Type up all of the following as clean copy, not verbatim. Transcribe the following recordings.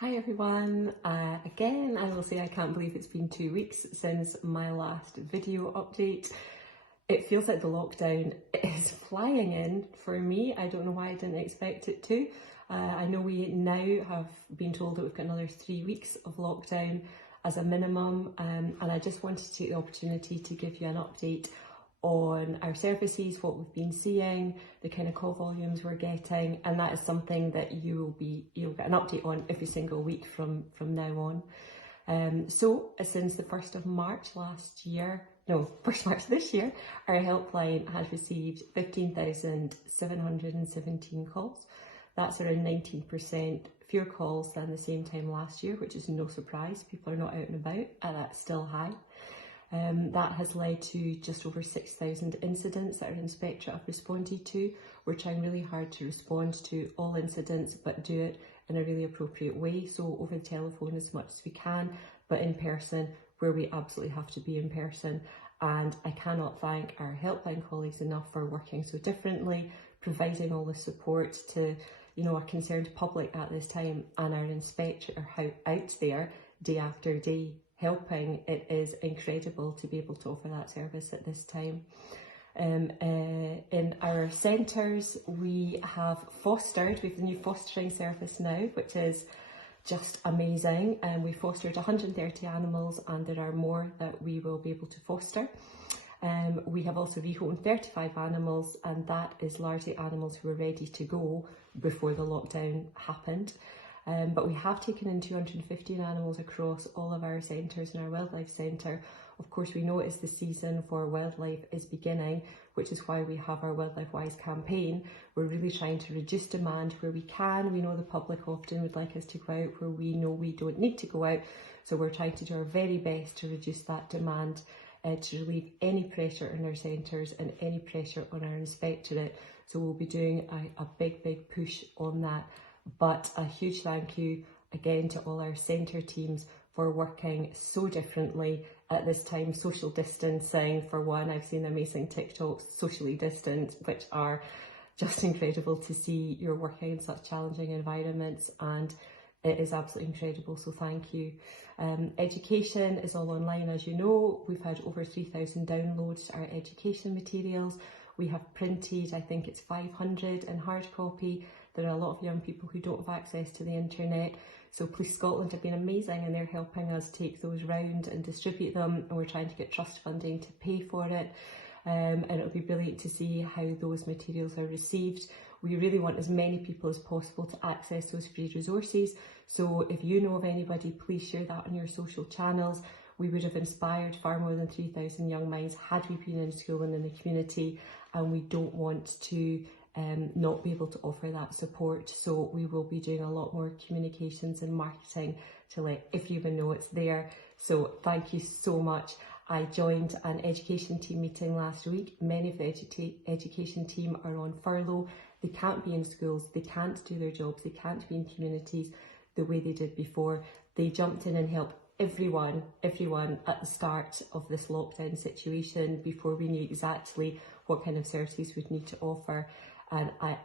Hi everyone, again I will say I can't believe it's been 2 weeks since my last video update. It feels like the lockdown is flying in for me. I don't know why I didn't expect it to. I know we now have been told that we've got another 3 weeks of lockdown as a minimum, and I just wanted to take the opportunity to give you an update on our services, what we've been seeing, the kind of call volumes we're getting, and that is something that you'll get an update on every single week from now on. So since the 1st of March this year, our helpline has received 15,717 calls. That's around 19% fewer calls than the same time last year, which is no surprise. People are not out and about, and that's still high. That has led to just over 6,000 incidents that our inspectorate have responded to. We're trying really hard to respond to all incidents, but do it in a really appropriate way. So over the telephone as much as we can, but in person where we absolutely have to be in person. And I cannot thank our helpline colleagues enough for working so differently, providing all the support to a concerned public at this time, and our inspectorate are out there day after day helping. It is incredible to be able to offer that service at this time. In our centres, we have the new fostering service now, which is just amazing. We fostered 130 animals, and there are more that we will be able to foster. We have also rehomed 35 animals, and that is largely animals who were ready to go before the lockdown happened. But we have taken in 215 animals across all of our centres and our wildlife centre. Of course, we know it's the season for wildlife is beginning, which is why we have our Wildlife Wise campaign. We're really trying to reduce demand where we can. We know the public often would like us to go out where we know we don't need to go out. So we're trying to do our very best to reduce that demand, to relieve any pressure on our centres and any pressure on our inspectorate. So we'll be doing a big push on that. But a huge thank you again to all our centre teams for working so differently at this time. Social distancing for one. I've seen amazing TikToks, socially distant, which are just incredible to see. You're working in such challenging environments, and it is absolutely incredible, so thank you. Education is all online, as you know. We've had over 3,000 downloads to our education materials. We have printed, I think it's 500 in hard copy. There are a lot of young people who don't have access to the internet. So Police Scotland have been amazing, and they're helping us take those round and distribute them. And we're trying to get trust funding to pay for it. And it'll be brilliant to see how those materials are received. We really want as many people as possible to access those free resources. So if you know of anybody, please share that on your social channels. We would have inspired far more than 3,000 young minds had we been in school and in the community, and we don't want to not be able to offer that support. So we will be doing a lot more communications and marketing to let everyone know it's there. So thank you so much. I joined an education team meeting last week. Many of the education team are on furlough. They can't be in schools, they can't do their jobs, they can't be in communities the way they did before. They jumped in and helped everyone at the start of this lockdown situation before we knew exactly what kind of services we'd need to offer. And I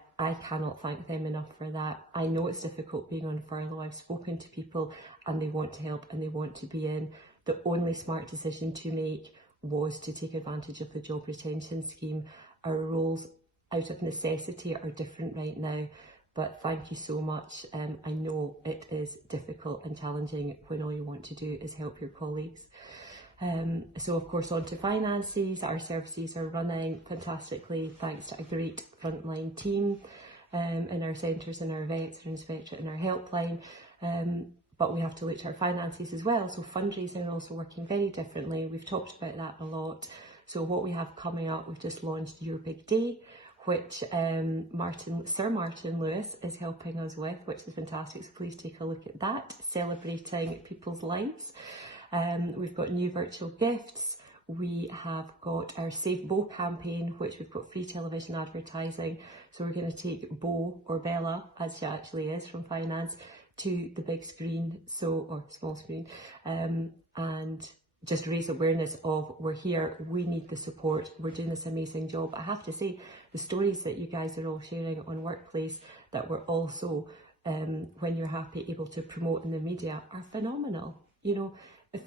cannot thank them enough for that. I know it's difficult being on furlough. I've spoken to people and they want to help and they want to be in. The only smart decision to make was to take advantage of the job retention scheme. Our roles out of necessity are different right now, but thank you so much. I know it is difficult and challenging when all you want to do is help your colleagues. So of course on to finances. Our services are running fantastically thanks to a great frontline team in our centres and our vets, our inspectorate and our helpline. But we have to look at our finances as well. So fundraising also working very differently. We've talked about that a lot. So what we have coming up, we've just launched Your Big Day, which Sir Martin Lewis is helping us with, which is fantastic. So please take a look at that, celebrating people's lives. We've got new virtual gifts. We have got our Save Bo campaign, which we've got free television advertising. So we're going to take Bo, or Bella, as she actually is from finance, to the big screen, or small screen, and just raise awareness of we're here, we need the support, we're doing this amazing job. I have to say, the stories that you guys are all sharing on Workplace that were also when you're happy, able to promote in the media are phenomenal. You know,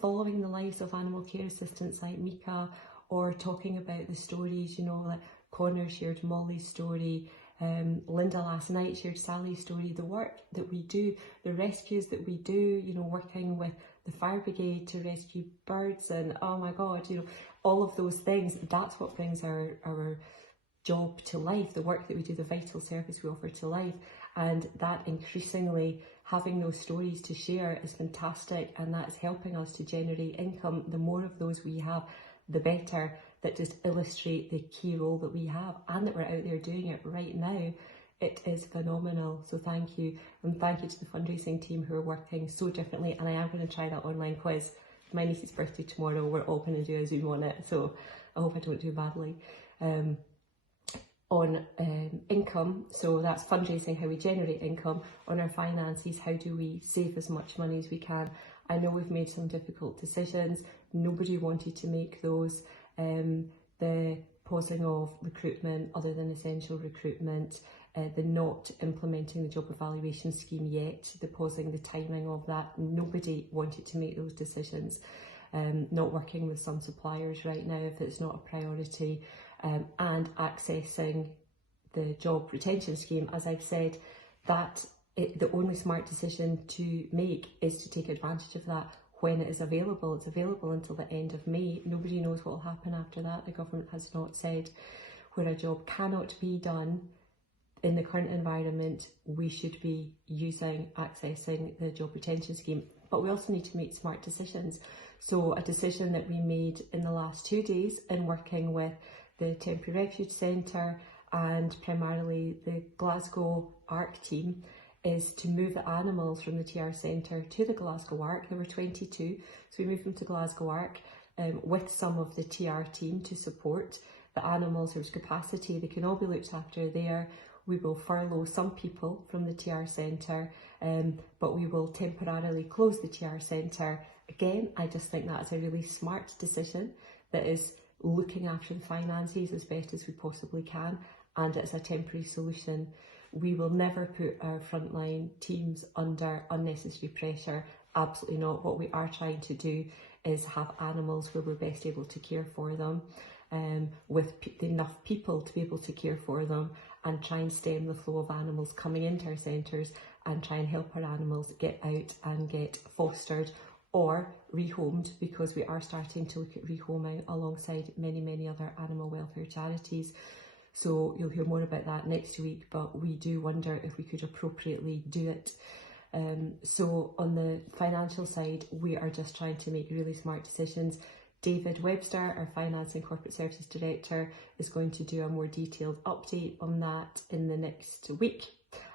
following the lives of animal care assistants like Mika, or talking about the stories, you know, like Connor shared Molly's story, Linda last night shared Sally's story, the work that we do, the rescues that we do, you know, working with the fire brigade to rescue birds, and oh my God, you know, all of those things, that's what brings our job to life, the work that we do, the vital service we offer to life. And that increasingly having those stories to share is fantastic, and that's helping us to generate income. The more of those we have, the better, that just illustrate the key role that we have, and that we're out there doing it right now. It is phenomenal. So thank you, and thank you to the fundraising team who are working so differently. And I am going to try that online quiz. My niece's birthday tomorrow, we're all going to do a Zoom on it, so I hope I don't do badly. On income, so that's fundraising, how we generate income. On our finances, how do we save as much money as we can? I know we've made some difficult decisions. Nobody wanted to make those. The pausing of recruitment other than essential recruitment, the not implementing the job evaluation scheme yet, the pausing the timing of that. Nobody wanted to make those decisions. Not working with some suppliers right now if it's not a priority. And accessing the job retention scheme, as I've said, the only smart decision to make is to take advantage of that when it is available. It's available until the end of May. Nobody knows what will happen after that. The government has not said. Where a job cannot be done in the current environment, we should be accessing the job retention scheme. But we also need to make smart decisions. So a decision that we made in the last 2 days in working with the Temporary Refuge Centre and primarily the Glasgow ARC team is to move the animals from the TR Centre to the Glasgow ARC. There were 22, so we moved them to Glasgow ARC with some of the TR team to support the animals. There's capacity, they can all be looked after there. We will furlough some people from the TR Centre, but we will temporarily close the TR Centre. Again, I just think that is a really smart decision that is looking after the finances as best as we possibly can, and it's a temporary solution. We will never put our frontline teams under unnecessary pressure, absolutely not. What we are trying to do is have animals where we're best able to care for them, with enough people to be able to care for them, and try and stem the flow of animals coming into our centres, and try and help our animals get out and get fostered or rehomed, because we are starting to look at rehoming alongside many other animal welfare charities. So you'll hear more about that next week, but we do wonder if we could appropriately do it. So on the financial side, we are just trying to make really smart decisions. David Webster, our Finance and Corporate Services Director, is going to do a more detailed update on that in the next week.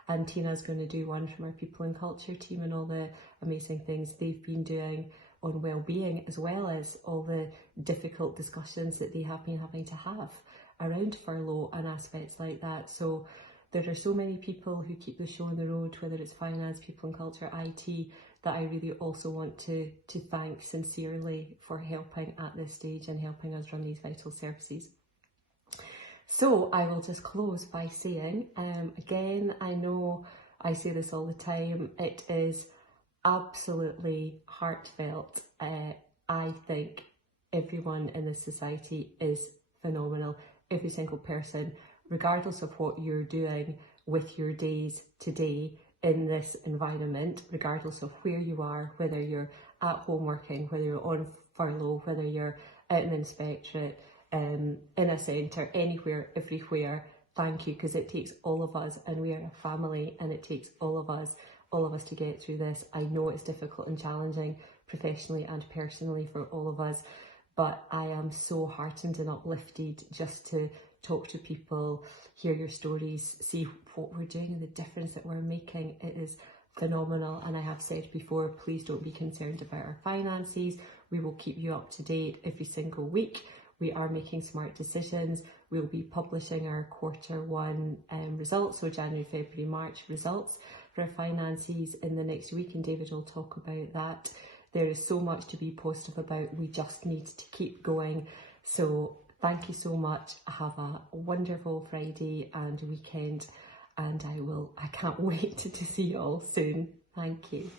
And Tina's going to do one from our People and Culture team and all the amazing things they've been doing on well-being, as well as all the difficult discussions that they have been having to have around furlough and aspects like that. So there are so many people who keep the show on the road, whether it's finance, people and culture, IT, that I really also want to thank sincerely for helping at this stage and helping us run these vital services. So I will just close by saying, again, I know I say this all the time, it is absolutely heartfelt. I think everyone in this society is phenomenal. Every single person, regardless of what you're doing with your days today in this environment, regardless of where you are, whether you're at home working, whether you're on furlough, whether you're out in the inspectorate, in a centre, anywhere, everywhere, thank you, because it takes all of us, and we are a family, and it takes all of us to get through this. I know it's difficult and challenging professionally and personally for all of us, but I am so heartened and uplifted just to talk to people, hear your stories, see what we're doing and the difference that we're making. It is phenomenal. And I have said before, please don't be concerned about our finances. We will keep you up to date every single week. We are making smart decisions. We'll be publishing our Q1 results, so January, February, March results for our finances in the next week, and David will talk about that. There is so much to be positive about. We just need to keep going. So thank you so much. Have a wonderful Friday and weekend, and I can't wait to see you all soon. Thank you.